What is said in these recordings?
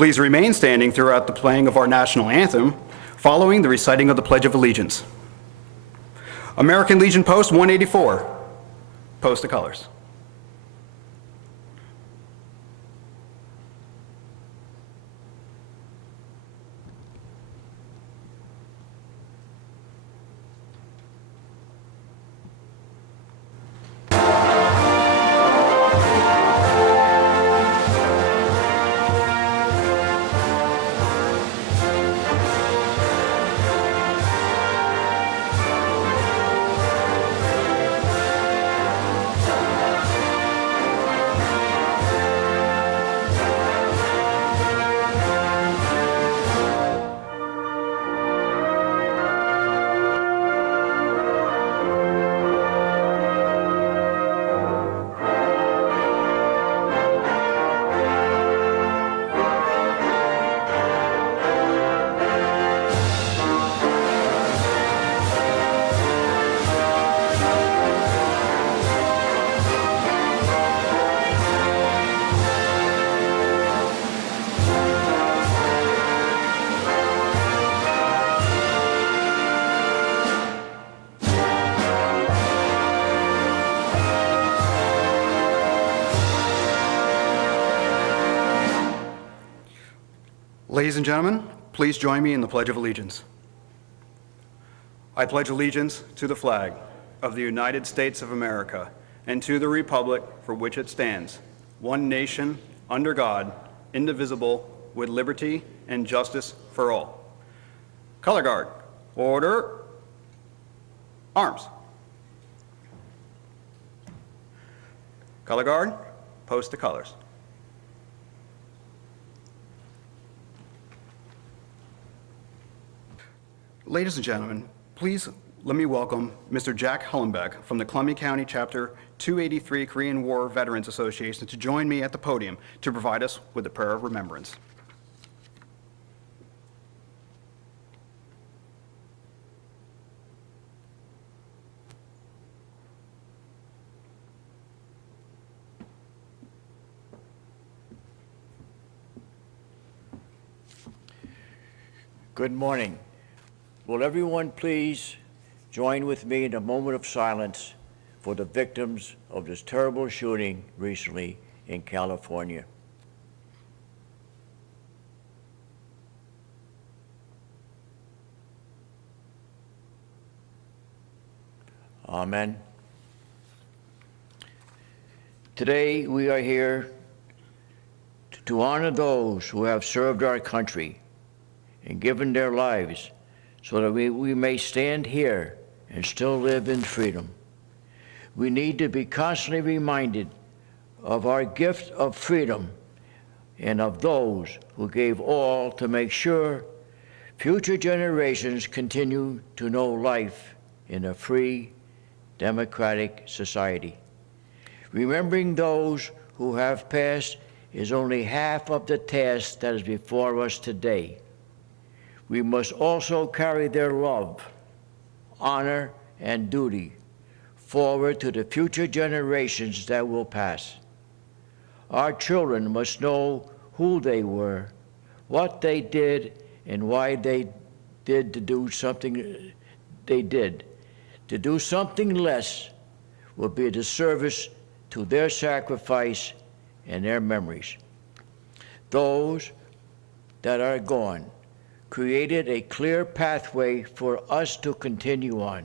Please remain standing throughout the playing of our national anthem, following the reciting of the Pledge of Allegiance. American Legion Post 184, post the colors. Ladies and gentlemen, please join me in the Pledge of Allegiance. I pledge allegiance to the flag of the United States of America and to the republic for which it stands, one nation, under God, indivisible, with liberty and justice for all. Color Guard, order, arms. Color Guard, post the colors. Ladies and gentlemen, please let me welcome Mr. Jack Hullenbeck from the Columbia County Chapter 283 Korean War Veterans Association to join me at the podium to provide us with a prayer of remembrance. Good morning. Will everyone please join with me in a moment of silence for the victims of this terrible shooting recently in California. Amen. Today we are here to honor those who have served our country and given their lives so that we may stand here and still live in freedom. We need to be constantly reminded of our gift of freedom and of those who gave all to make sure future generations continue to know life in a free, democratic society. Remembering those who have passed is only half of the task that is before us today. We must also carry their love, honor, and duty forward to the future generations that will pass. Our children must know who they were, what they did, and why they did to do something they did. To do something less would be a disservice to their sacrifice and their memories. Those that are gone created a clear pathway for us to continue on.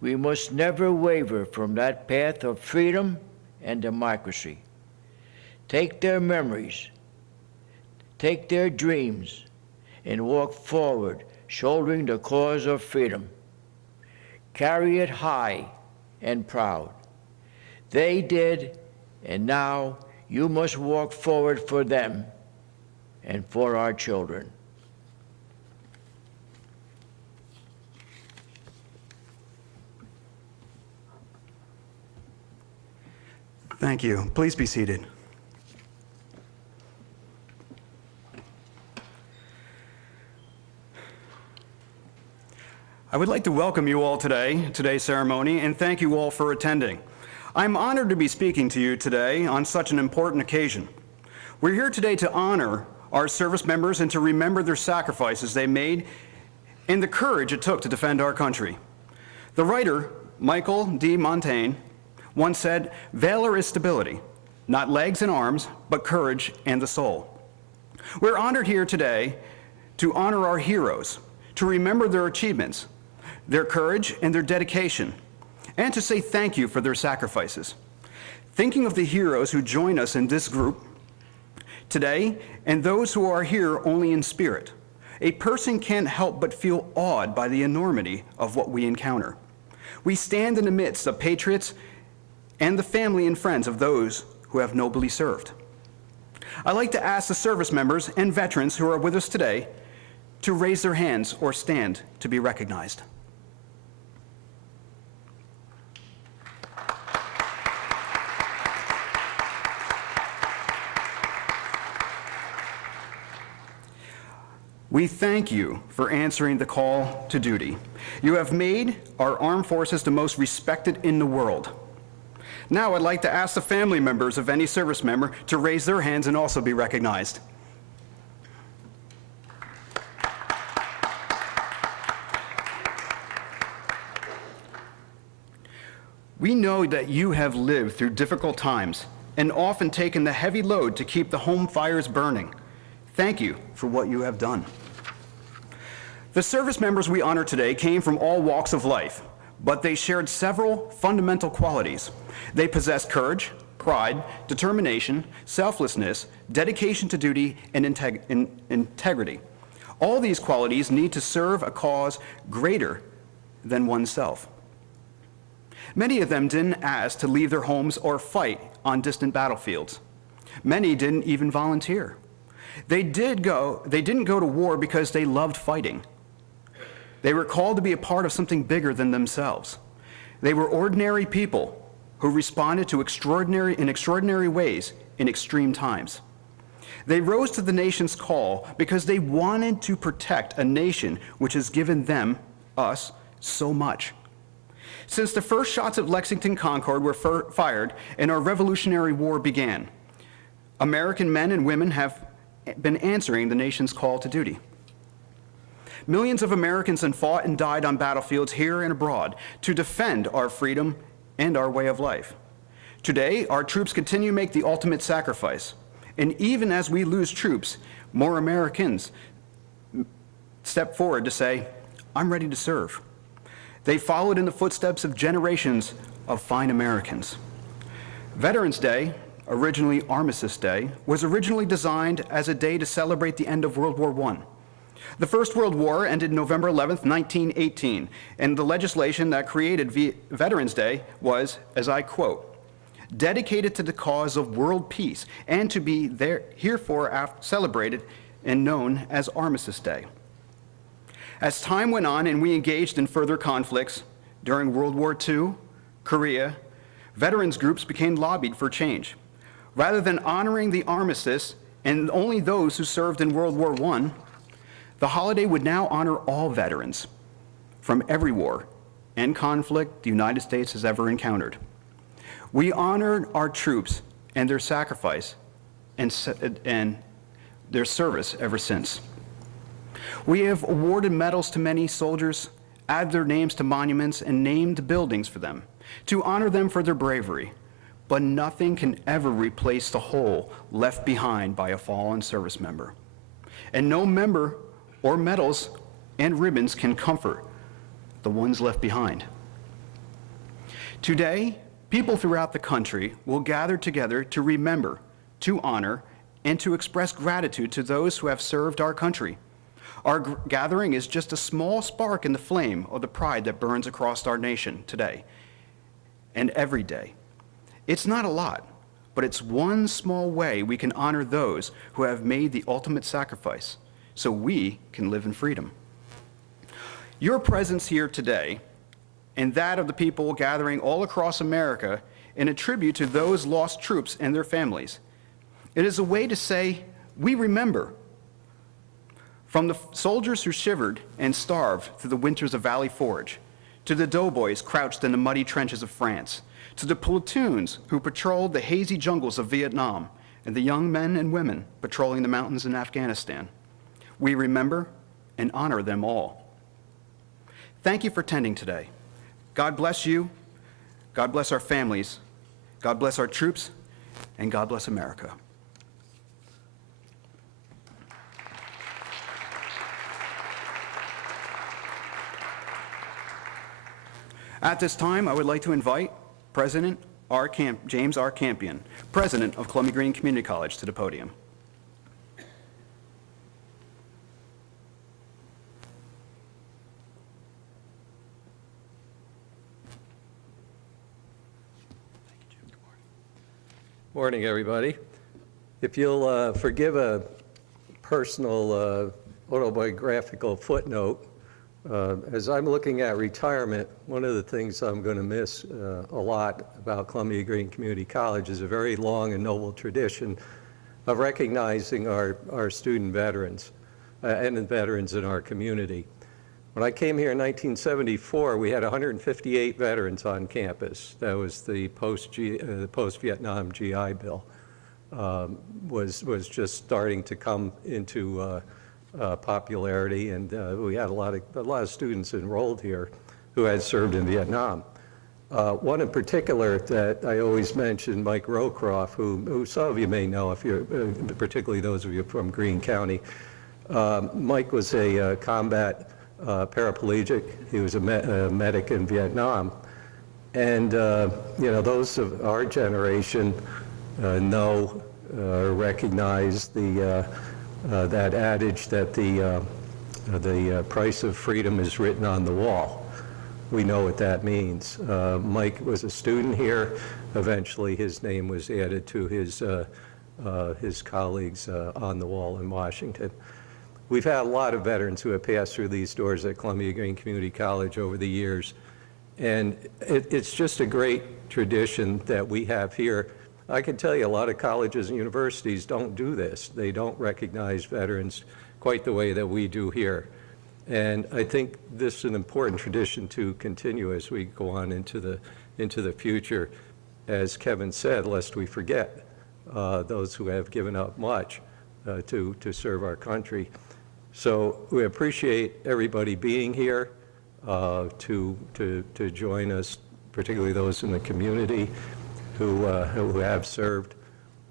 We must never waver from that path of freedom and democracy. Take their memories, take their dreams, and walk forward, shouldering the cause of freedom. Carry it high and proud. They did, and now you must walk forward for them and for our children. Thank you. Please be seated. I would like to welcome you all today's ceremony, and thank you all for attending. I'm honored to be speaking to you today on such an important occasion. We're here today to honor our service members and to remember their sacrifices they made and the courage it took to defend our country. The writer, Michael D. Montaigne, once said, "Valor is stability, not legs and arms, but courage and the soul." We're honored here today to honor our heroes, to remember their achievements, their courage and their dedication, and to say thank you for their sacrifices. Thinking of the heroes who join us in this group today and those who are here only in spirit, a person can't help but feel awed by the enormity of what we encounter. We stand in the midst of patriots and the family and friends of those who have nobly served. I'd like to ask the service members and veterans who are with us today to raise their hands or stand to be recognized. We thank you for answering the call to duty. You have made our armed forces the most respected in the world. Now I'd like to ask the family members of any service member to raise their hands and also be recognized. We know that you have lived through difficult times and often taken the heavy load to keep the home fires burning. Thank you for what you have done. The service members we honor today came from all walks of life, but they shared several fundamental qualities. They possessed courage, pride, determination, selflessness, dedication to duty, and integrity. All these qualities need to serve a cause greater than oneself. Many of them didn't ask to leave their homes or fight on distant battlefields. Many didn't even volunteer. They didn't go to war because they loved fighting. They were called to be a part of something bigger than themselves. They were ordinary people who responded to in extraordinary ways in extreme times. They rose to the nation's call because they wanted to protect a nation which has given them, us, so much. Since the first shots at Lexington Concord were fired and our Revolutionary War began, American men and women have been answering the nation's call to duty. Millions of Americans have fought and died on battlefields here and abroad to defend our freedom and our way of life. Today, our troops continue to make the ultimate sacrifice. And even as we lose troops, more Americans step forward to say, "I'm ready to serve." They followed in the footsteps of generations of fine Americans. Veterans Day, originally Armistice Day, was originally designed as a day to celebrate the end of World War I. The First World War ended November 11th, 1918, and the legislation that created Veterans Day was, as I quote, "dedicated to the cause of world peace and to be herefore celebrated and known as Armistice Day." As time went on and we engaged in further conflicts during World War II, Korea, veterans groups became lobbied for change. Rather than honoring the armistice and only those who served in World War I, the holiday would now honor all veterans from every war and conflict the United States has ever encountered. We honored our troops and their sacrifice and their service ever since. We have awarded medals to many soldiers, added their names to monuments, and named buildings for them to honor them for their bravery. But nothing can ever replace the hole left behind by a fallen service member. And no member or medals and ribbons can comfort the ones left behind. Today, people throughout the country will gather together to remember, to honor, and to express gratitude to those who have served our country. Our gathering is just a small spark in the flame of the pride that burns across our nation today and every day. It's not a lot, but it's one small way we can honor those who have made the ultimate sacrifice so we can live in freedom. Your presence here today and that of the people gathering all across America in a tribute to those lost troops and their families. It is a way to say, we remember. From the soldiers who shivered and starved through the winters of Valley Forge, to the doughboys crouched in the muddy trenches of France, to the platoons who patrolled the hazy jungles of Vietnam, and the young men and women patrolling the mountains in Afghanistan. We remember and honor them all. Thank you for attending today. God bless you, God bless our families, God bless our troops, and God bless America. At this time, I would like to invite President James R. Campion, President of Columbia-Greene Community College, to the podium. Morning, everybody. If you'll forgive a personal autobiographical footnote, as I'm looking at retirement, one of the things I'm going to miss a lot about Columbia-Greene Community College is a very long and noble tradition of recognizing our student veterans and the veterans in our community. When I came here in 1974, we had 158 veterans on campus. That was the post-Vietnam GI Bill was just starting to come into popularity, and we had a lot of students enrolled here who had served in Vietnam. One in particular that I always mention, Mike Rowcroft, who some of you may know, if you're particularly those of you from Greene County. Mike was a combat paraplegic. He was a medic in Vietnam, and those of our generation know or recognize that adage that the price of freedom is written on the wall. We know what that means. Mike was a student here. Eventually, his name was added to his colleagues on the wall in Washington. We've had a lot of veterans who have passed through these doors at Columbia-Greene Community College over the years, and it's just a great tradition that we have here. I can tell you a lot of colleges and universities don't do this. They don't recognize veterans quite the way that we do here. And I think this is an important tradition to continue as we go on into the future. As Kevin said, lest we forget those who have given up much to serve our country. So we appreciate everybody being here to join us, particularly those in the community who have served.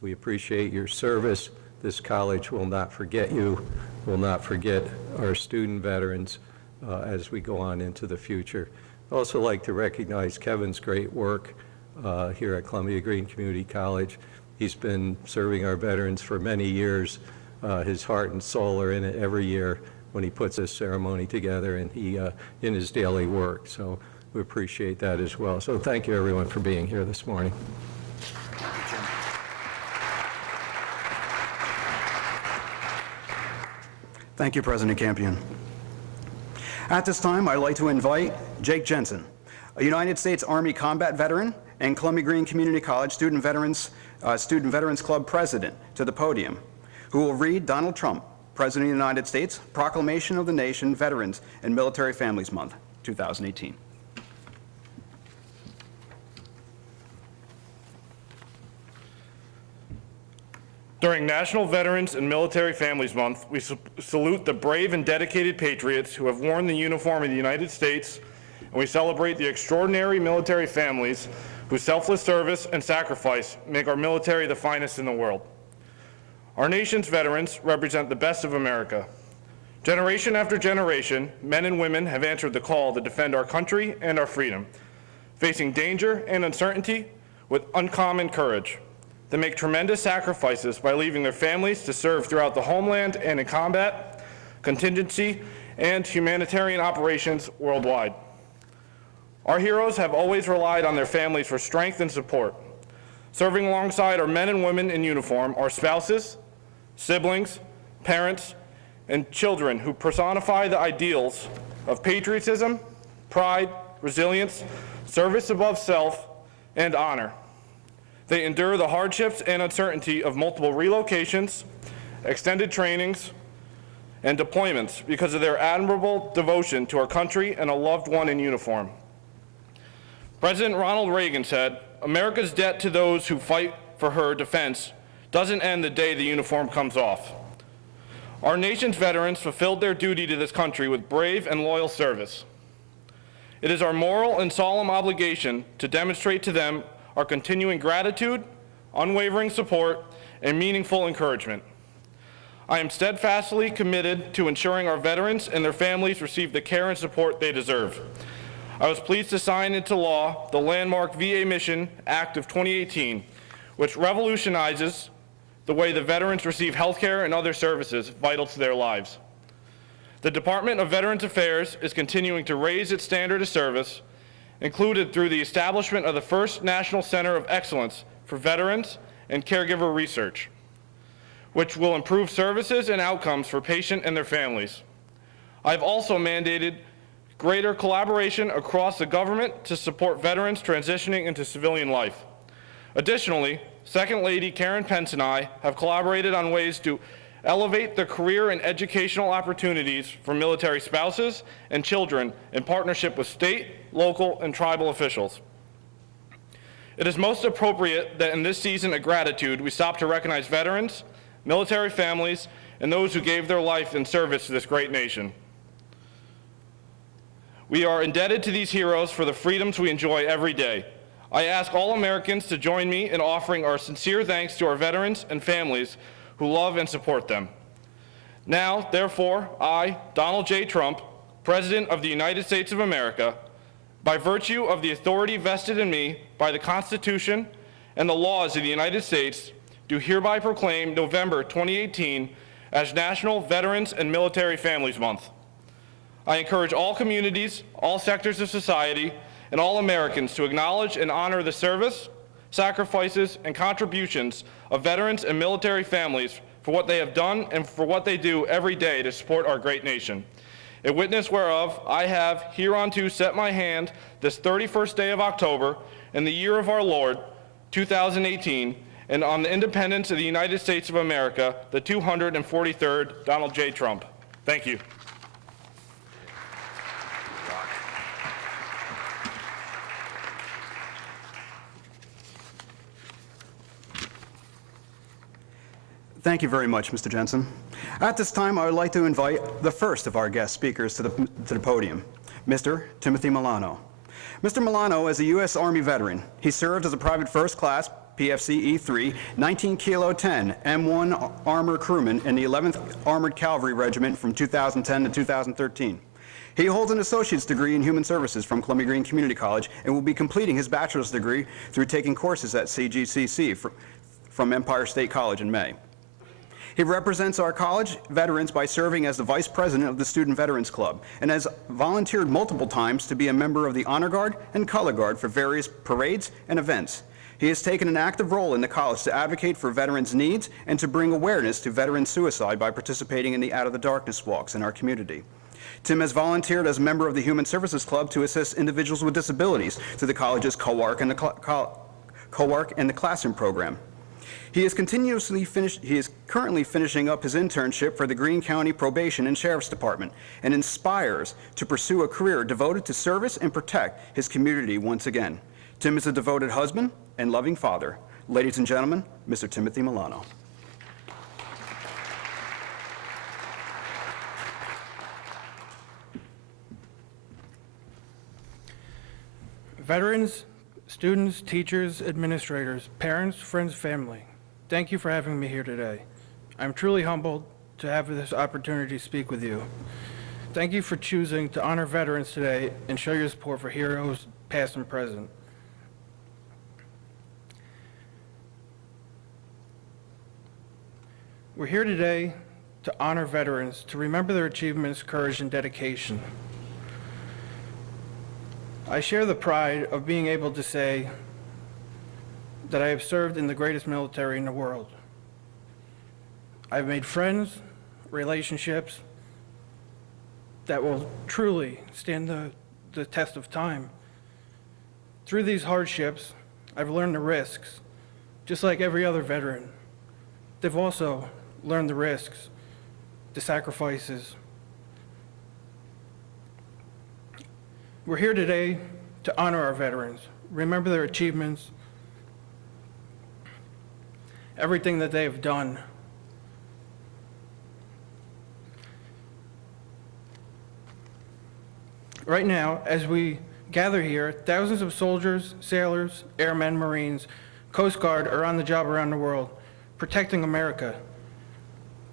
We appreciate your service. This college will not forget you, will not forget our student veterans as we go on into the future. I'd also like to recognize Kevin's great work here at Columbia-Greene Community College. He's been serving our veterans for many years. His heart and soul are in it every year when he puts this ceremony together and he in his daily work. So we appreciate that as well. So thank you, everyone, for being here this morning. Thank you, President Campion. At this time, I'd like to invite Jake Jensen, a United States Army combat veteran and Columbia-Greene Community College Student Veterans Club president, to the podium, who will read Donald Trump, President of the United States, Proclamation of the Nation, Veterans and Military Families Month, 2018. During National Veterans and Military Families Month, we salute the brave and dedicated patriots who have worn the uniform of the United States, and we celebrate the extraordinary military families whose selfless service and sacrifice make our military the finest in the world. Our nation's veterans represent the best of America. Generation after generation, men and women have answered the call to defend our country and our freedom, facing danger and uncertainty with uncommon courage. They make tremendous sacrifices by leaving their families to serve throughout the homeland and in combat, contingency, and humanitarian operations worldwide. Our heroes have always relied on their families for strength and support. Serving alongside our men and women in uniform are spouses, siblings, parents, and children who personify the ideals of patriotism, pride, resilience, service above self, and honor. They endure the hardships and uncertainty of multiple relocations, extended trainings, and deployments because of their admirable devotion to our country and a loved one in uniform. President Ronald Reagan said, "America's debt to those who fight for her defense doesn't end the day the uniform comes off. Our nation's veterans fulfilled their duty to this country with brave and loyal service. It is our moral and solemn obligation to demonstrate to them our continuing gratitude, unwavering support, and meaningful encouragement. I am steadfastly committed to ensuring our veterans and their families receive the care and support they deserve. I was pleased to sign into law the landmark VA Mission Act of 2018, which revolutionizes the way the veterans receive health care and other services vital to their lives. The Department of Veterans Affairs is continuing to raise its standard of service, included through the establishment of the first National Center of Excellence for Veterans and Caregiver Research, which will improve services and outcomes for patients and their families. I've also mandated greater collaboration across the government to support veterans transitioning into civilian life. Additionally, Second Lady Karen Pence and I have collaborated on ways to elevate the career and educational opportunities for military spouses and children in partnership with state, local, and tribal officials. It is most appropriate that in this season of gratitude, we stop to recognize veterans, military families, and those who gave their life in service to this great nation. We are indebted to these heroes for the freedoms we enjoy every day. I ask all Americans to join me in offering our sincere thanks to our veterans and families who love and support them. Now, therefore, I, Donald J. Trump, President of the United States of America, by virtue of the authority vested in me by the Constitution and the laws of the United States, do hereby proclaim November 2018 as National Veterans and Military Families Month. I encourage all communities, all sectors of society, and all Americans to acknowledge and honor the service, sacrifices, and contributions of veterans and military families for what they have done and for what they do every day to support our great nation. In witness whereof, I have hereunto set my hand this 31st day of October in the year of our Lord, 2018, and on the independence of the United States of America, the 243rd Donald J. Trump. Thank you. Thank you very much, Mr. Jensen. At this time, I would like to invite the first of our guest speakers to the podium, Mr. Timothy Milano. Mr. Milano is a U.S. Army veteran. He served as a private first class, PFC E3, 19 Kilo 10, M1 Armor Crewman in the 11th Armored Cavalry Regiment from 2010 to 2013. He holds an associate's degree in human services from Columbia-Greene Community College and will be completing his bachelor's degree through taking courses at CGCC from Empire State College in May. He represents our college veterans by serving as the vice president of the Student Veterans Club and has volunteered multiple times to be a member of the Honor Guard and Color Guard for various parades and events. He has taken an active role in the college to advocate for veterans' needs and to bring awareness to veteran suicide by participating in the Out of the Darkness walks in our community. Tim has volunteered as a member of the Human Services Club to assist individuals with disabilities through the college's co-work and the Classroom program. He is currently finishing up his internship for the Greene County Probation and Sheriff's Department and inspires to pursue a career devoted to service and protect his community once again. Tim is a devoted husband and loving father. Ladies and gentlemen, Mr. Timothy Milano. Veterans, students, teachers, administrators, parents, friends, family, thank you for having me here today. I'm truly humbled to have this opportunity to speak with you. Thank you for choosing to honor veterans today and show your support for heroes past and present. We're here today to honor veterans, to remember their achievements, courage, and dedication. I share the pride of being able to say that I have served in the greatest military in the world. I've made friends, relationships that will truly stand the test of time. Through these hardships, I've learned the risks, just like every other veteran. They've also learned the risks, the sacrifices. We're here today to honor our veterans, remember their achievements. everything that they have done. Right now, as we gather here, thousands of soldiers, sailors, airmen, Marines, Coast Guard are on the job around the world, protecting America.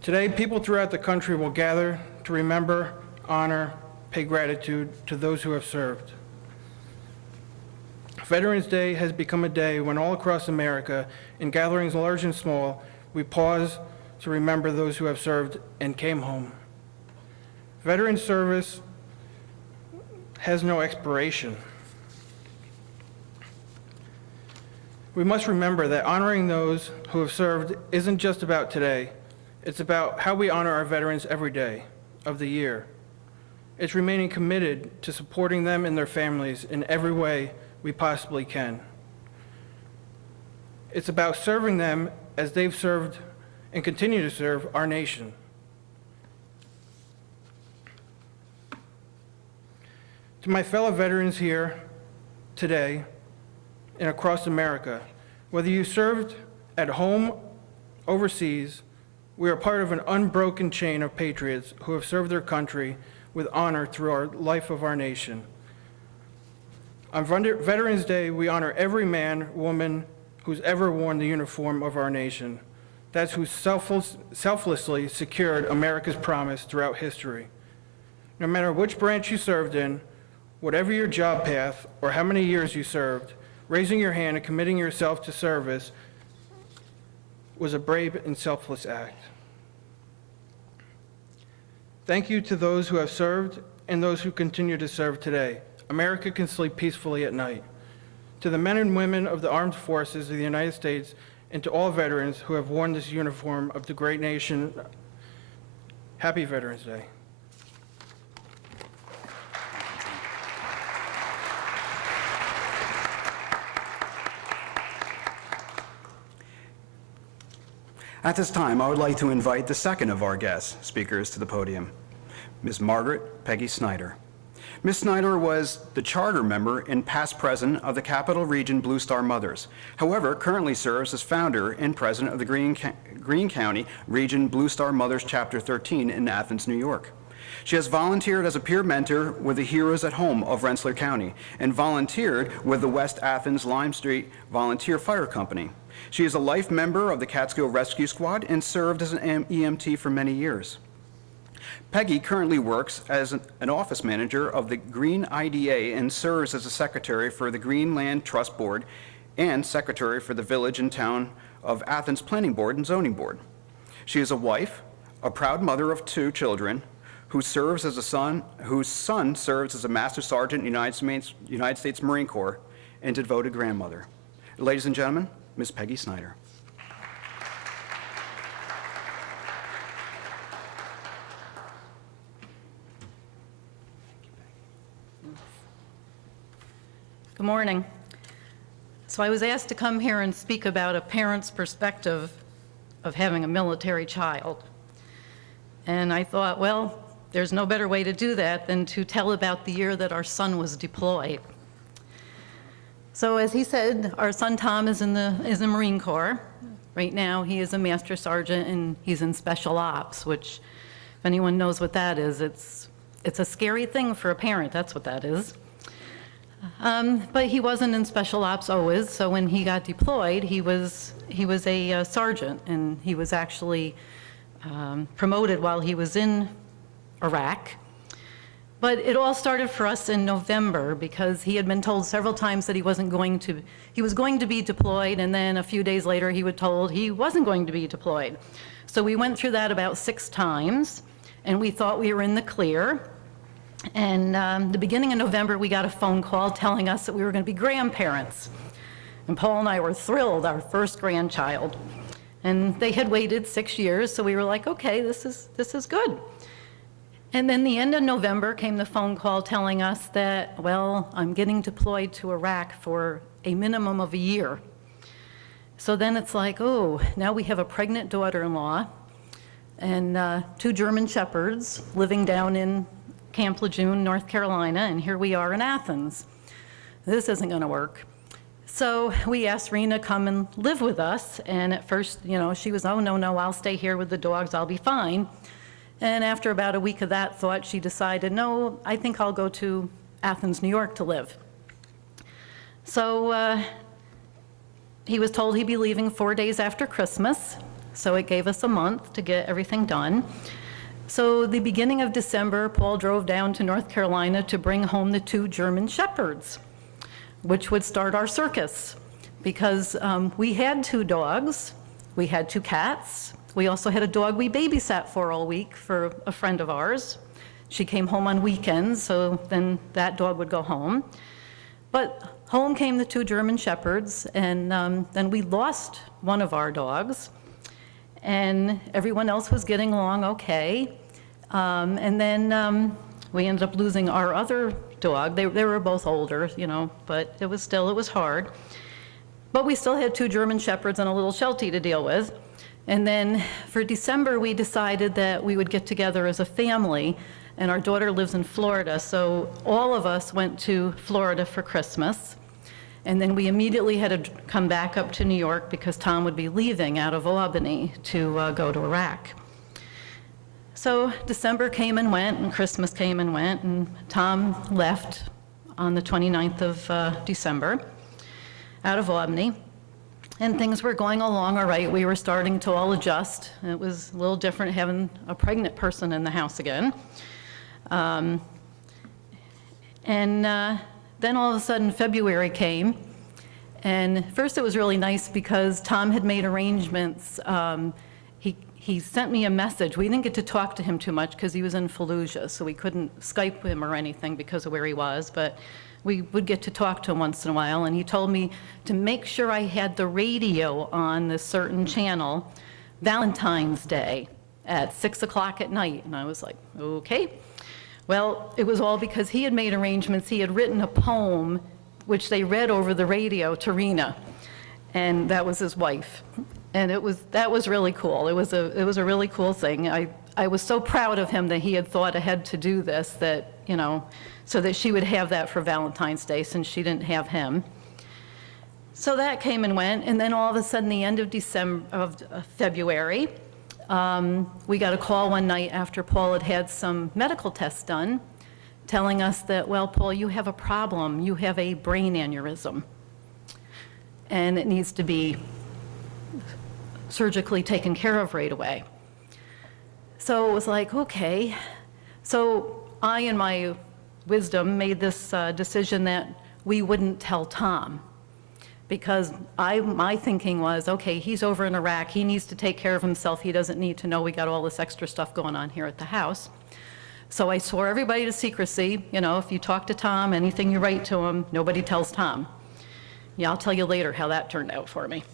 Today, people throughout the country will gather to remember, honor, pay gratitude to those who have served. Veterans Day has become a day when all across America, in gatherings large and small, we pause to remember those who have served and came home. Veteran service has no expiration. We must remember that honoring those who have served isn't just about today. It's about how we honor our veterans every day of the year. It's remaining committed to supporting them and their families in every way we possibly can. It's about serving them as they've served and continue to serve our nation. To my fellow veterans here today and across America, whether you served at home, overseas, we are part of an unbroken chain of patriots who have served their country with honor through our life of our nation. On Veterans Day, we honor every man, woman who's ever worn the uniform of our nation. That's who selflessly secured America's promise throughout history. No matter which branch you served in, whatever your job path or how many years you served, raising your hand and committing yourself to service was a brave and selfless act. Thank you to those who have served and those who continue to serve today. America can sleep peacefully at night. To the men and women of the armed forces of the United States and to all veterans who have worn this uniform of the great nation, happy Veterans Day. At this time, I would like to invite the second of our guest speakers to the podium, Ms. Margaret Peggy Snyder. Ms. Snyder was the charter member and past president of the Capital Region Blue Star Mothers. However, currently serves as founder and president of the Greene County Region Blue Star Mothers Chapter 13 in Athens, New York. She has volunteered as a peer mentor with the Heroes at Home of Rensselaer County and volunteered with the West Athens Lime Street Volunteer Fire Company. She is a life member of the Catskill Rescue Squad and served as an EMT for many years. Peggy currently works as an office manager of the Greene IDA and serves as a secretary for the Green Land Trust Board and secretary for the Village and Town of Athens Planning Board and Zoning Board. She is a wife, a proud mother of 2 children, whose son serves as a Master Sergeant in the United States Marine Corps, and a devoted grandmother. Ladies and gentlemen, Ms. Peggy Snyder. Good morning. So I was asked to come here and speak about a parent's perspective of having a military child. And I thought, well, there's no better way to do that than to tell about the year that our son was deployed. So as he said, our son Tom is in the Marine Corps. Right now he is a Master Sergeant and he's in Special Ops, which if anyone knows what that is, it's a scary thing for a parent, that's what that is. But he wasn't in Special Ops always, so when he got deployed, he was a sergeant, and he was actually promoted while he was in Iraq. But it all started for us in November because he had been told several times that he was going to be deployed, and then a few days later he was told he wasn't going to be deployed. So we went through that about 6 times, and we thought we were in the clear. And the beginning of November, we got a phone call telling us that we were going to be grandparents. And Paul and I were thrilled, our first grandchild. And they had waited 6 years, so we were like, okay, this is good. And then the end of November came the phone call telling us that, well, I'm getting deployed to Iraq for a minimum of a year. So then it's like, oh, now we have a pregnant daughter-in-law and 2 German shepherds living down in Camp Lejeune, North Carolina, and here we are in Athens. This isn't going to work. So we asked Rena to come and live with us, and at first, she was, oh, no, I'll stay here with the dogs, I'll be fine. And after about a week of that thought, she decided, no, I think I'll go to Athens, New York to live. So he was told he'd be leaving 4 days after Christmas, so it gave us a month to get everything done. So the beginning of December, Paul drove down to North Carolina to bring home the 2 German Shepherds, which would start our circus, because we had 2 dogs, we had 2 cats, we also had a dog we babysat for all week for a friend of ours. She came home on weekends, so then that dog would go home. But home came the 2 German Shepherds, and then we lost one of our dogs, and everyone else was getting along okay. And then we ended up losing our other dog. They were both older, but it was hard. But we still had 2 German Shepherds and a little Sheltie to deal with. And then for December, we decided that we would get together as a family, and our daughter lives in Florida, so all of us went to Florida for Christmas. And then we immediately had to come back up to New York because Tom would be leaving out of Albany to go to Iraq. So December came and went, and Christmas came and went, and Tom left on the 29th of December out of Albany. And things were going along all right. We were starting to all adjust. It was a little different having a pregnant person in the house again. And then all of a sudden February came, and first it was really nice because Tom had made arrangements. He sent me a message. We didn't get to talk to him too much because he was in Fallujah, so we couldn't Skype him or anything because of where he was, but we would get to talk to him once in a while, and he told me to make sure I had the radio on this certain channel Valentine's Day at 6 o'clock at night, and I was like, okay. Well, it was all because he had made arrangements. He had written a poem which they read over the radio to Rena, and that was his wife. And that was really cool. It was a really cool thing. I was so proud of him that he had thought ahead to do this, that, so that she would have that for Valentine's Day since she didn't have him. So that came and went, and then all of a sudden, the end of February, we got a call one night after Paul had had some medical tests done, telling us that, well, Paul, you have a problem. You have a brain aneurysm, and it needs to be surgically taken care of right away. So it was like, okay. So I, in my wisdom, made this decision that we wouldn't tell Tom, because my thinking was, okay, he's over in Iraq, he needs to take care of himself, he doesn't need to know we got all this extra stuff going on here at the house. So I swore everybody to secrecy. If you talk to Tom, anything you write to him, nobody tells Tom. Yeah, I'll tell you later how that turned out for me.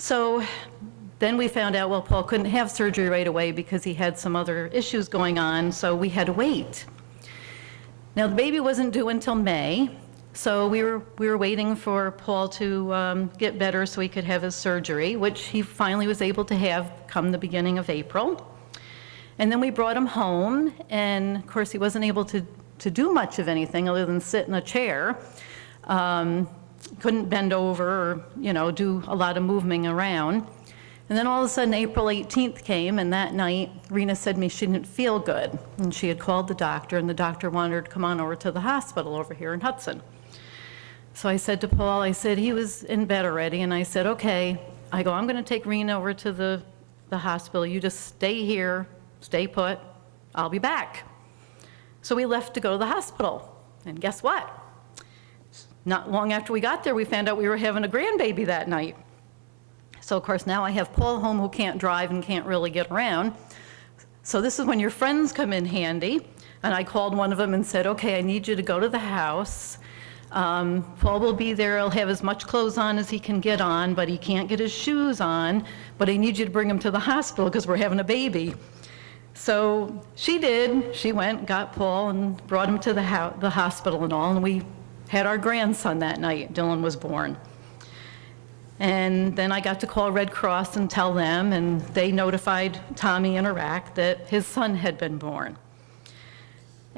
So then we found out, well, Paul couldn't have surgery right away because he had some other issues going on, so we had to wait. Now, the baby wasn't due until May, so we were waiting for Paul to get better so he could have his surgery, which he finally was able to have come the beginning of April. And then we brought him home, and of course he wasn't able to do much of anything other than sit in a chair. Couldn't bend over or, do a lot of moving around. And then all of a sudden, April 18th came, and that night, Rena said to me she didn't feel good. And she had called the doctor, and the doctor wanted her to come on over to the hospital over here in Hudson. So I said to Paul, he was in bed already, and I said, okay. I'm going to take Rena over to the hospital. You just stay here, stay put. I'll be back. So we left to go to the hospital. And guess what? Not long after we got there, we found out we were having a grandbaby that night. So, of course, now I have Paul home who can't drive and can't really get around. So this is when your friends come in handy. And I called one of them and said, okay, I need you to go to the house. Paul will be there. He'll have as much clothes on as he can get on, but he can't get his shoes on. But I need you to bring him to the hospital because we're having a baby. So she did. She went, got Paul, and brought him to the hospital and all. And we had our grandson that night. Dylan was born. And then I got to call Red Cross and tell them, and they notified Tommy in Iraq that his son had been born.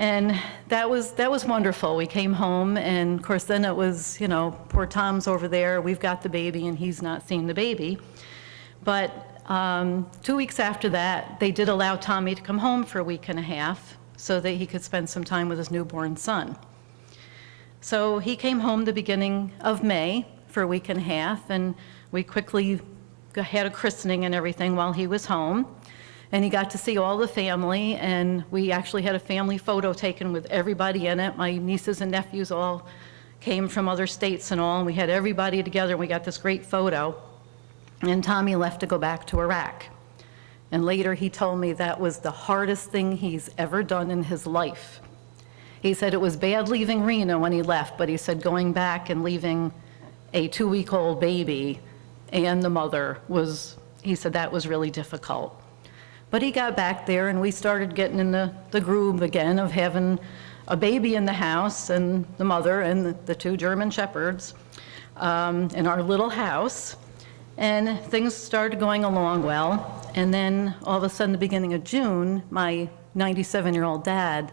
And that was wonderful. We came home, and of course then it was, you know, poor Tom's over there, we've got the baby, and he's not seeing the baby. But 2 weeks after that, they did allow Tommy to come home for a week and a half so that he could spend some time with his newborn son. So he came home the beginning of May for a week and a half, and we quickly had a christening and everything while he was home. And he got to see all the family, and we actually had a family photo taken with everybody in it. My nieces and nephews all came from other states and all, and we had everybody together, and we got this great photo. And Tommy left to go back to Iraq. And later he told me that was the hardest thing he's ever done in his life. He said it was bad leaving Reno when he left, but he said going back and leaving a 2-week-old baby and the mother was, he said that was really difficult. But he got back there, and we started getting in the groove again of having a baby in the house, and the mother and the 2 German shepherds in our little house. And things started going along well. And then all of a sudden, the beginning of June, my 97-year-old dad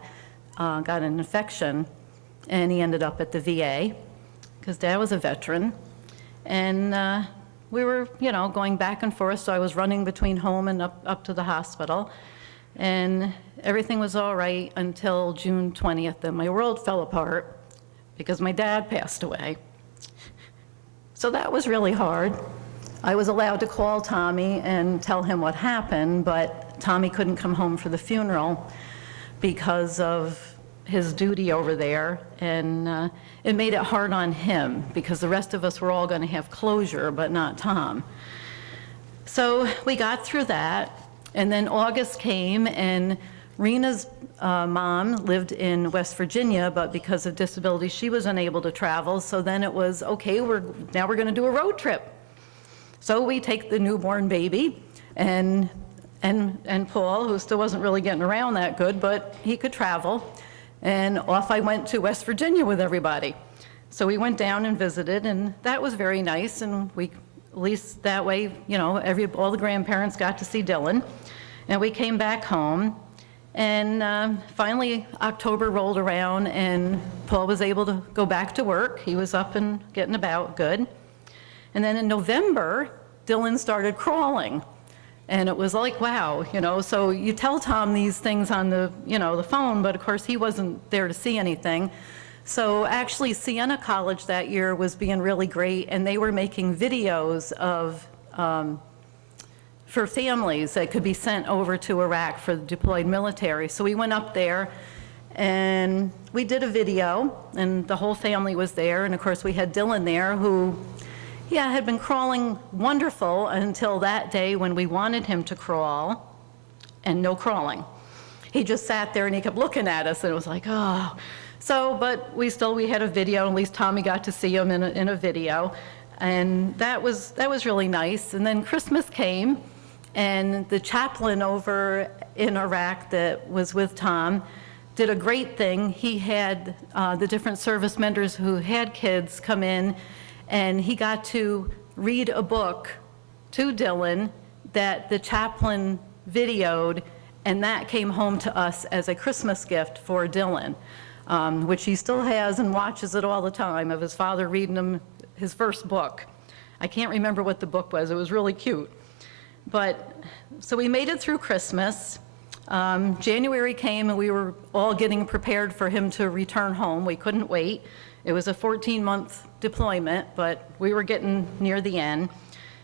got an infection, and he ended up at the VA, because Dad was a veteran. And we were, you know, going back and forth, so I was running between home and up to the hospital. And everything was all right until June 20th, and my world fell apart because my dad passed away. So that was really hard. I was allowed to call Tommy and tell him what happened, but Tommy couldn't come home for the funeral because of his duty over there, and it made it hard on him because the rest of us were all going to have closure, but not Tom. So we got through that, and then August came, and Rena's mom lived in West Virginia, but because of disability, she was unable to travel, so then it was, okay, now we're going to do a road trip. So we take the newborn baby, and Paul, who still wasn't really getting around that good, but he could travel, and off I went to West Virginia with everybody. So we went down and visited, and that was very nice, and we, at least that way, you know, all the grandparents got to see Dylan, and we came back home, and finally October rolled around, and Paul was able to go back to work. He was up and getting about good. And then in November, Dylan started crawling. And it was like, wow, you know, so you tell Tom these things on the, you know, the phone, but of course he wasn't there to see anything. So actually Siena College that year was being really great, and they were making videos of, for families that could be sent over to Iraq for the deployed military. So we went up there and we did a video, and the whole family was there. And of course we had Dylan there, who, yeah, had been crawling wonderful until that day when we wanted him to crawl, and no crawling. He just sat there and he kept looking at us, and it was like, oh. So, but we had a video, at least Tommy got to see him in a video, and that was really nice. And then Christmas came, and the chaplain over in Iraq that was with Tom did a great thing. He had the different service members who had kids come in, and he got to read a book to Dylan that the chaplain videoed, and that came home to us as a Christmas gift for Dylan, which he still has and watches it all the time, of his father reading him his first book. I can't remember what the book was. It was really cute. But, so we made it through Christmas. January came, and we were all getting prepared for him to return home. We couldn't wait. It was a 14-month deployment, but we were getting near the end.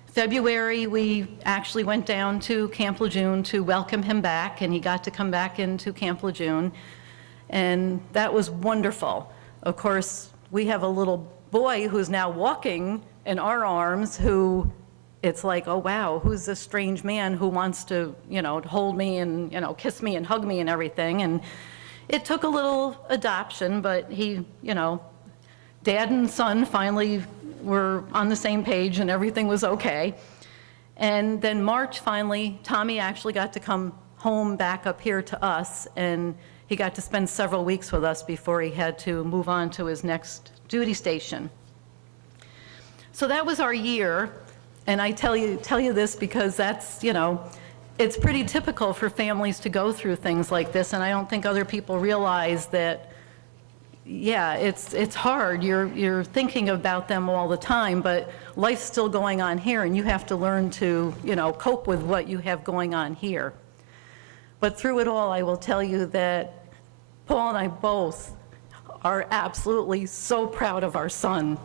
February, we actually went down to Camp Lejeune to welcome him back, and he got to come back into Camp Lejeune, and that was wonderful. Of course, we have a little boy who's now walking in our arms, who it's like, oh wow, who's this strange man who wants to, you know, hold me and, you know, kiss me and hug me and everything. And it took a little adoption, but he, you know, Dad and son finally were on the same page, and everything was okay. And then March, finally, Tommy actually got to come home back up here to us, and he got to spend several weeks with us before he had to move on to his next duty station. So that was our year, and I tell you this because that's, you know, it's pretty typical for families to go through things like this, and I don't think other people realize that, yeah, it's hard. You're thinking about them all the time, but life's still going on here, and you have to learn to, cope with what you have going on here. But through it all, I will tell you that Paul and I both are absolutely so proud of our son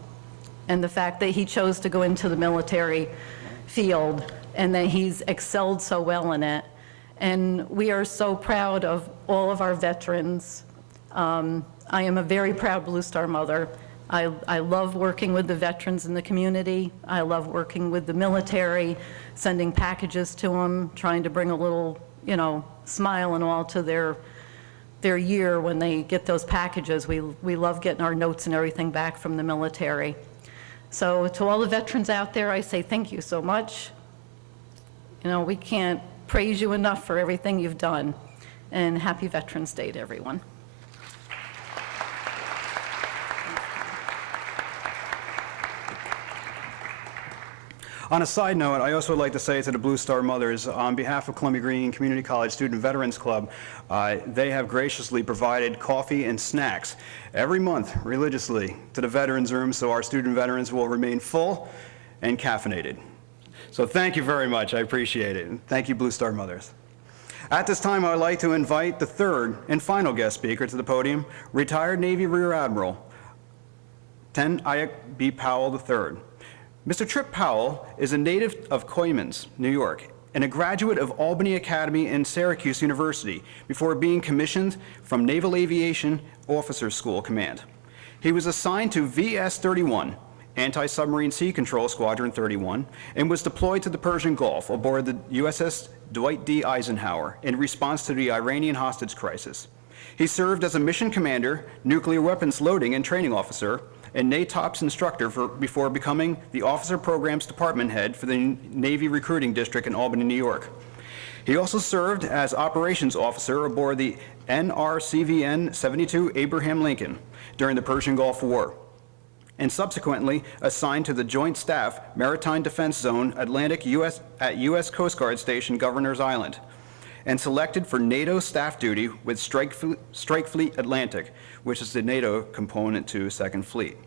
and the fact that he chose to go into the military field and that he's excelled so well in it. And we are so proud of all of our veterans. I am a very proud Blue Star mother. I love working with the veterans in the community. I love working with the military, sending packages to them, trying to bring a little, smile and all to their year when they get those packages. We love getting our notes and everything back from the military. So to all the veterans out there, I say thank you so much. We can't praise you enough for everything you've done. And happy Veterans Day to everyone. On a side note, I also would like to say to the Blue Star Mothers, on behalf of Columbia-Greene Community College Student Veterans Club, they have graciously provided coffee and snacks every month religiously to the Veterans Room so our student veterans will remain full and caffeinated. So thank you very much. I appreciate it. And thank you, Blue Star Mothers. At this time, I would like to invite the third and final guest speaker to the podium, retired Navy Rear Admiral Ten Ayak B. Powell III. Mr. Trip Powell is a native of Coymans, New York, and a graduate of Albany Academy and Syracuse University before being commissioned from Naval Aviation Officers School Command. He was assigned to VS-31, Anti-Submarine Sea Control Squadron 31, and was deployed to the Persian Gulf aboard the USS Dwight D. Eisenhower in response to the Iranian hostage crisis. He served as a mission commander, nuclear weapons loading and training officer, and NATOPS instructor before becoming the Officer Programs Department head for the Navy Recruiting District in Albany, New York. He also served as operations officer aboard the NRCVN-72 Abraham Lincoln during the Persian Gulf War, and subsequently assigned to the Joint Staff Maritime Defense Zone Atlantic at U.S. Coast Guard Station Governor's Island, and selected for NATO staff duty with Strike Fleet Atlantic, which is the NATO component to 2nd Fleet,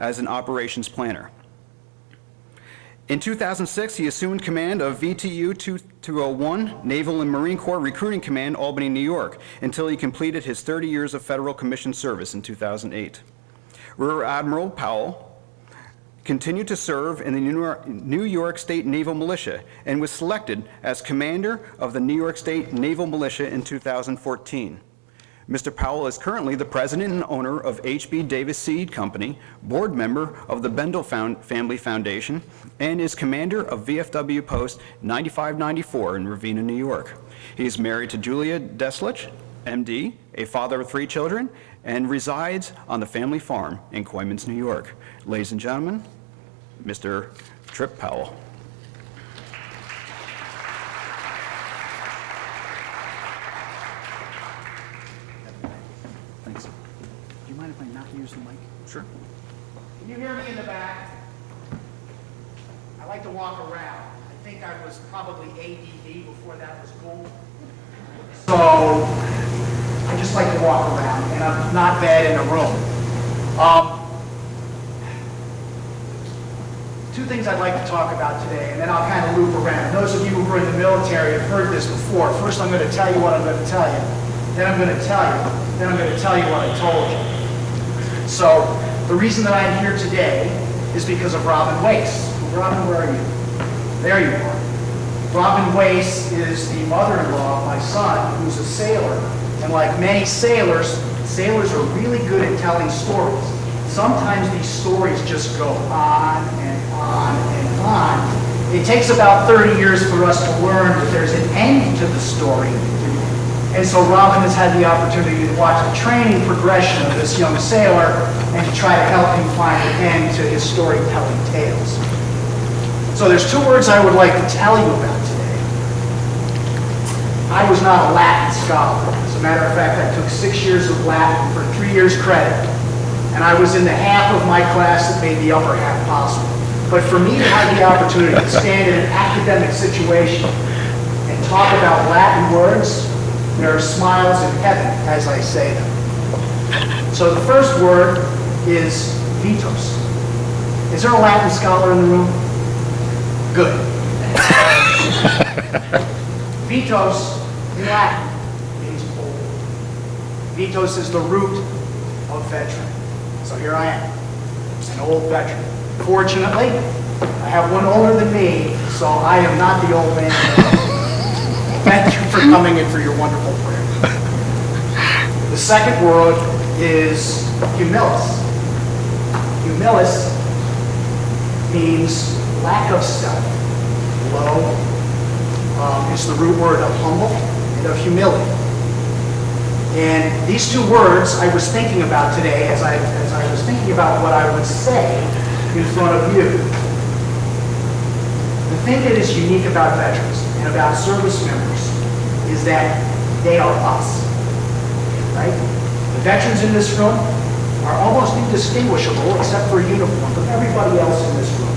as an operations planner. In 2006, he assumed command of VTU 2201, Naval and Marine Corps Recruiting Command, Albany, New York, until he completed his 30 years of federal commissioned service in 2008. Rear Admiral Powell continued to serve in the New York State Naval Militia and was selected as commander of the New York State Naval Militia in 2014. Mr. Powell is currently the president and owner of H.B. Davis Seed Company, board member of the Bendel Family Foundation, and is commander of VFW Post 9594 in Ravenna, New York. He is married to Julia Deslich, MD, a father of 3 children, and resides on the family farm in Coymans, New York. Ladies and gentlemen, Mr. Trip Powell. Thanks. Do you mind if I not use the mic? Sure. Can you hear me in the back? I like to walk around. I think I was probably ADD before that was cool. So I just like to walk around, and I'm not bad in a room. Two things I'd like to talk about today, and then I'll kind of loop around. Those of you who were in the military have heard this before. First, I'm going to tell you what I'm going to tell you. Then I'm going to tell you. Then I'm going to tell you what I told you. So the reason that I'm here today is because of Robin Wace. Robin, where are you? There you are. Robin Wace is the mother-in-law of my son, who's a sailor. And like many sailors, sailors are really good at telling stories. Sometimes these stories just go on and on and on. It takes about 30 years for us to learn that there's an end to the story. And so Robin has had the opportunity to watch the training progression of this young sailor and to try to help him find an end to his storytelling tales. So there's 2 words I would like to tell you about today. I was not a Latin scholar. As a matter of fact, I took 6 years of Latin for 3 years credit, and I was in the half of my class that made the upper half possible. But for me to have the opportunity to stand in an academic situation and talk about Latin words, there are smiles in heaven as I say them. So the first word is vitos. Is there a Latin scholar in the room? Good. Vitos in Latin means old. Vitos is the root of veteran. So here I am, an old veteran. Fortunately, I have one older than me, so I am not the old man. Thank you for coming and for your wonderful prayer. The second word is humilis. Humilis means lack of self, low. It's the root word of humble and of humility. And these two words I was thinking about today as I was thinking about what I would say in front of you. The thing that is unique about veterans and about service members is that they are us, right? The veterans in this room are almost indistinguishable, except for a uniform, from everybody else in this room.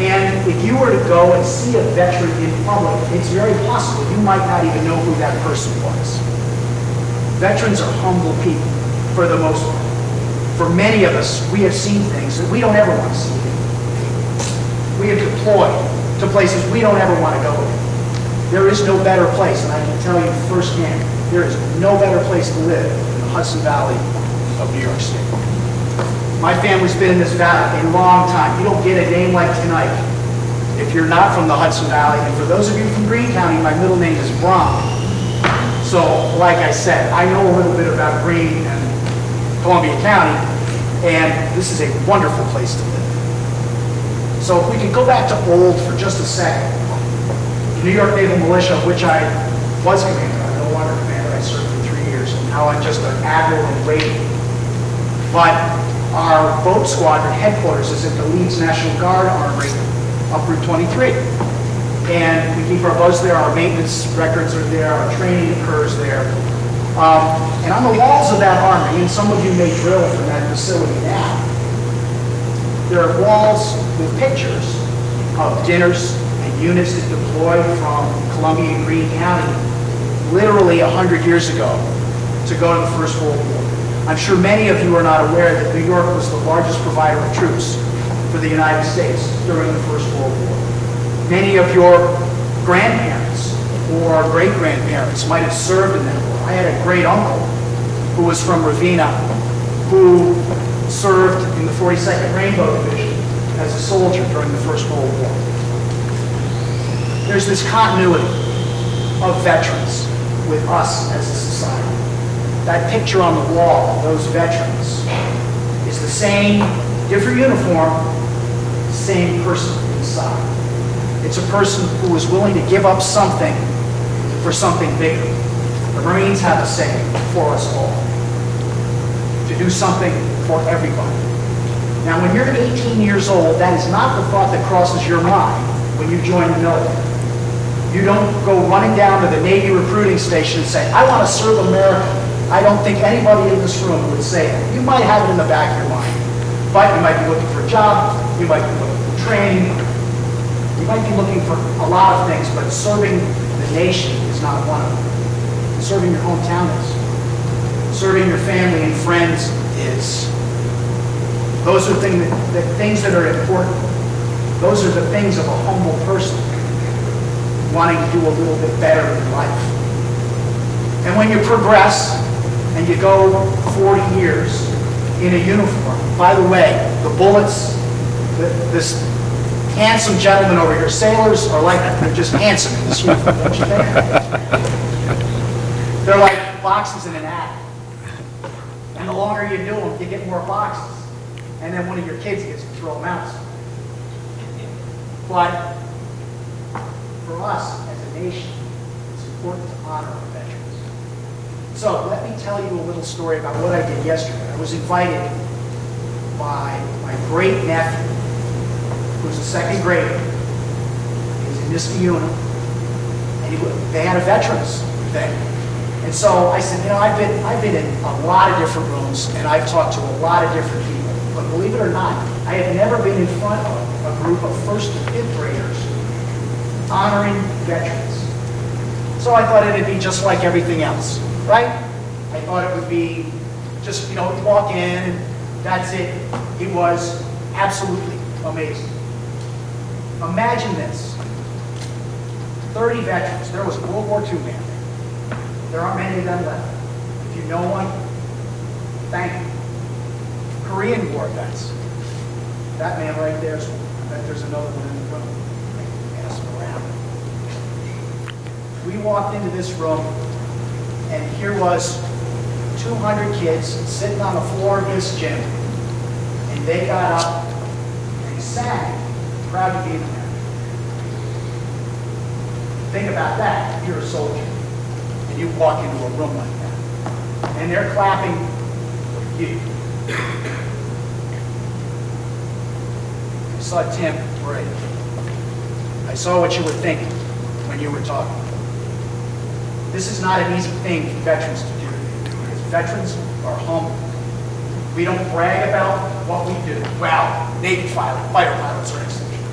And if you were to go and see a veteran in public, it's very possible you might not even know who that person was. Veterans are humble people, for the most part. For many of us, we have seen things that we don't ever want to see. We have deployed to places we don't ever want to go. There is no better place, and I can tell you firsthand, there is no better place to live than the Hudson Valley of New York State. My family's been in this valley a long time. You don't get a name like tonight if you're not from the Hudson Valley. And for those of you from Greene County, my middle name is Braun. So, like I said, I know a little bit about Greene and Columbia County, and this is a wonderful place to live. So if we could go back to old for just a second. The New York Naval Militia, of which I was commander, I'm no longer commander, I served for 3 years, and now I'm just an admiral in waiting. But our boat squadron headquarters is at the Leeds National Guard Armory, up Route 23. And we keep our boats there, our maintenance records are there, our training occurs there. And on the walls of that armory, and some of you may drill from that facility now, there are walls with pictures of dinners and units that deployed from Columbia-Greene County literally 100 years ago to go to the First World War. I'm sure many of you are not aware that New York was the largest provider of troops for the United States during the First World War. Many of your grandparents or great-grandparents might have served in that war. I had a great uncle who was from Ravenna who served in the 42nd Rainbow Division as a soldier during the First World War. There's this continuity of veterans with us as a society. That picture on the wall of those veterans is the same, different uniform, same person inside. It's a person who is willing to give up something for something bigger. The Marines have a saying for us all, to do something for everybody. Now, when you're 18 years old, that is not the thought that crosses your mind when you join the military. You don't go running down to the Navy recruiting station and say, I want to serve America. I don't think anybody in this room would say that. You might have it in the back of your mind, but you might be looking for a job, you might be looking for training, you might be looking for a lot of things, but serving the nation is not one of them. Serving your hometown is. Serving your family and friends is. Those are things that are important. Those are the things of a humble person wanting to do a little bit better in life. And when you progress and you go 40 years in a uniform, by the way, the bullets, this handsome gentleman over here, sailors are like, they're just handsome in this uniform, don't you think? They're like boxes in an attic. And the longer you do them, you get more boxes. And then one of your kids gets to throw them out. But for us as a nation, it's important to honor our veterans. So let me tell you a little story about what I did yesterday. I was invited by my great nephew, who's a second grader. He was in Niskayuna, and they had a veterans thing. And so I said, you know, I've been in a lot of different rooms, and I've talked to a lot of different people. But believe it or not, I have never been in front of a group of first and fifth graders honoring veterans. So I thought it'd be just like everything else, right? I thought it would be just, you know, walk in and that's it. It was absolutely amazing. Imagine this. 30 veterans. There was a World War II man there. There aren't many of them left. If you know one, thank you. Korean War vets. That man right there is one. I bet there's another one in the room. I can ask him around. We walked into this room, and here was 200 kids sitting on the floor of this gym, and they got up and sang, "Proud to be an American." Think about that. You're a soldier, and you walk into a room like that, and they're clapping for you. I saw Tim Bray. I saw what you were thinking when you were talking. This is not an easy thing for veterans to do, because veterans are humble. We don't brag about what we do. Well, Navy fighter pilots are an exception,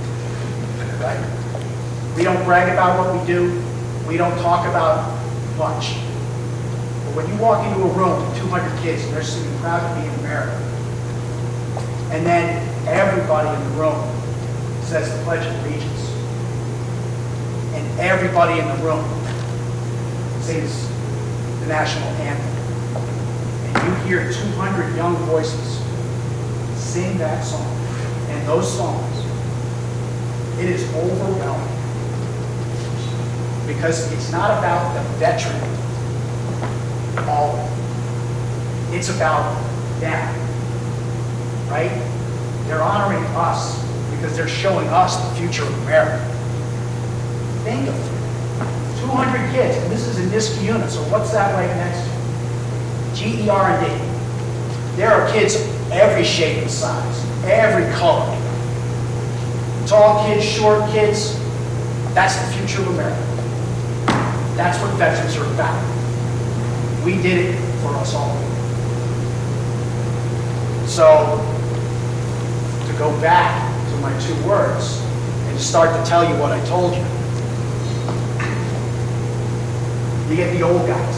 right? We don't brag about what we do. We don't talk about much. But when you walk into a room with 200 kids and they're singing "Proud to be an American," and then everybody in the room says the Pledge of Allegiance, and everybody in the room sings the national anthem, and you hear 200 young voices sing that song, and those songs, it is overwhelming. Because it's not about the veteran always. It's about them, right? They're honoring us because they're showing us the future of America. Think of it. 200 kids, and this is in Niskayuna, so what's that right next to? GER&D. There are kids every shape and size, every color. Tall kids, short kids, that's the future of America. That's what veterans are about. We did it for us all. So, to go back to my 2 words and to start to tell you what I told you, you get the old guys,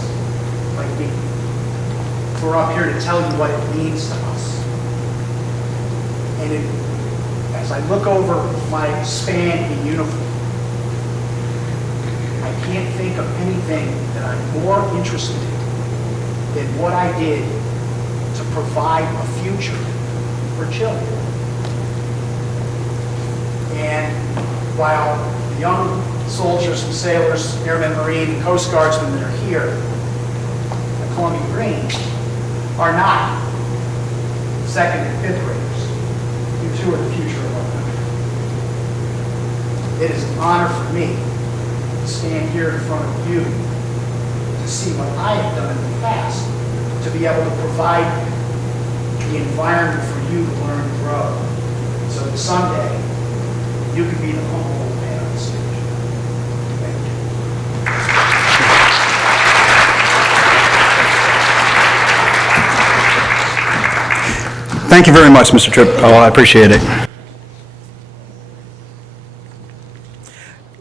like me, who are up here to tell you what it means to us. And as I look over my span in uniform, I can't think of anything that I'm more interested in than what I did to provide a future for children. And while the young soldiers and sailors, airmen, Marine, and Coast Guardsmen that are here at Columbia-Greene are not 2nd and 5th graders, you two are the future of our country. It is an honor for me stand here in front of you to see what I have done in the past, to be able to provide the environment for you to learn and grow, so that someday you can be the humble old man on the stage. Thank you. Thank you very much, Mr. Tripp. I appreciate it.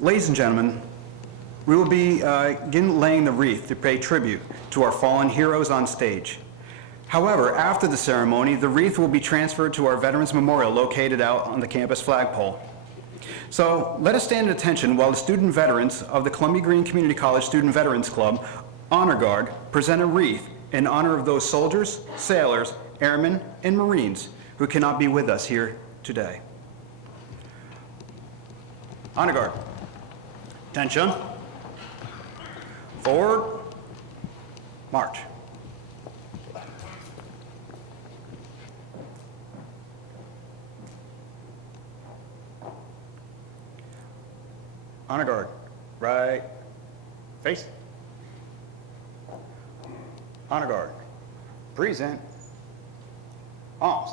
Ladies and gentlemen, we will begin laying the wreath to pay tribute to our fallen heroes on stage. However, after the ceremony, the wreath will be transferred to our Veterans Memorial located out on the campus flagpole. So let us stand at attention while the student veterans of the Columbia-Greene Community College Student Veterans Club Honor Guard present a wreath in honor of those soldiers, sailors, airmen, and Marines who cannot be with us here today. Honor Guard. Attention. Forward. March. Honor Guard. Right. Face. Honor Guard. Present. Arms.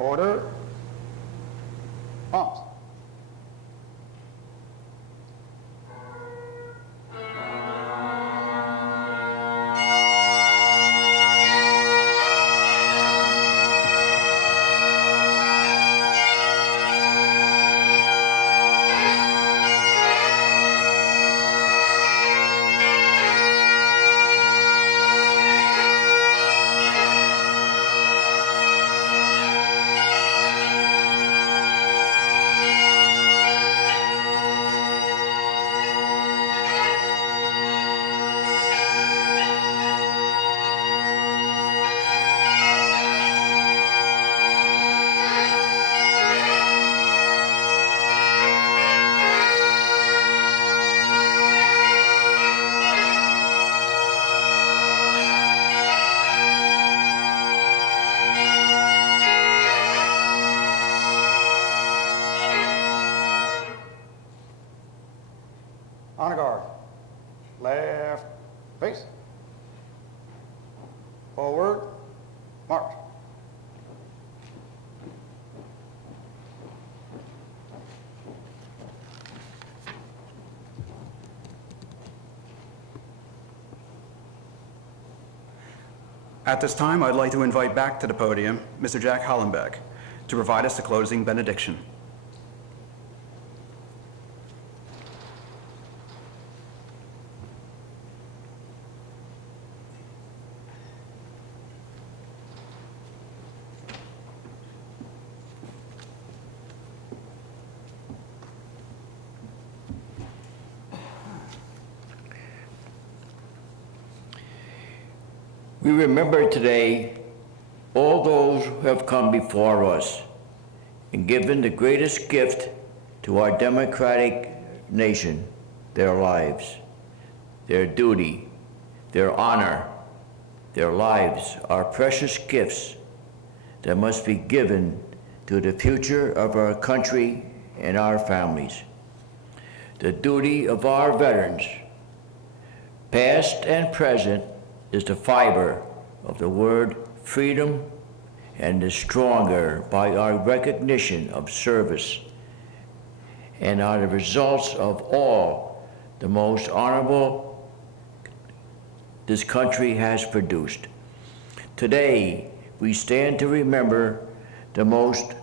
Order. Arms. Honor guard. Left face. Forward. March. At this time, I'd like to invite back to the podium Mr. Jack Hollenbeck to provide us the closing benediction. We remember today all those who have come before us and given the greatest gift to our democratic nation, their lives, their duty, their honor. Their lives are precious gifts that must be given to the future of our country and our families. The duty of our veterans, past and present, is the fiber of the word freedom and is stronger by our recognition of service and are the results of all the most honorable this country has produced. Today, we stand to remember the most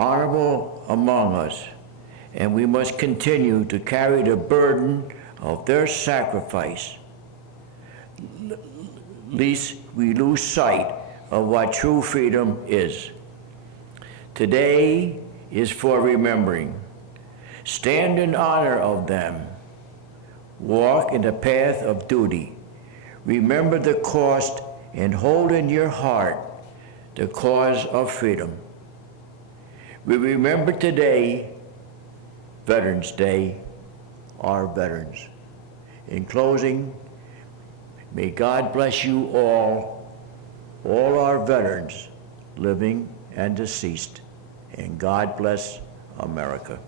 honorable among us, and we must continue to carry the burden of their sacrifice, lest we lose sight of what true freedom is. Today is for remembering. Stand in honor of them. Walk in the path of duty. Remember the cost and hold in your heart the cause of freedom. We remember today, Veterans Day, our veterans. In closing, may God bless you all our veterans, living and deceased, and God bless America.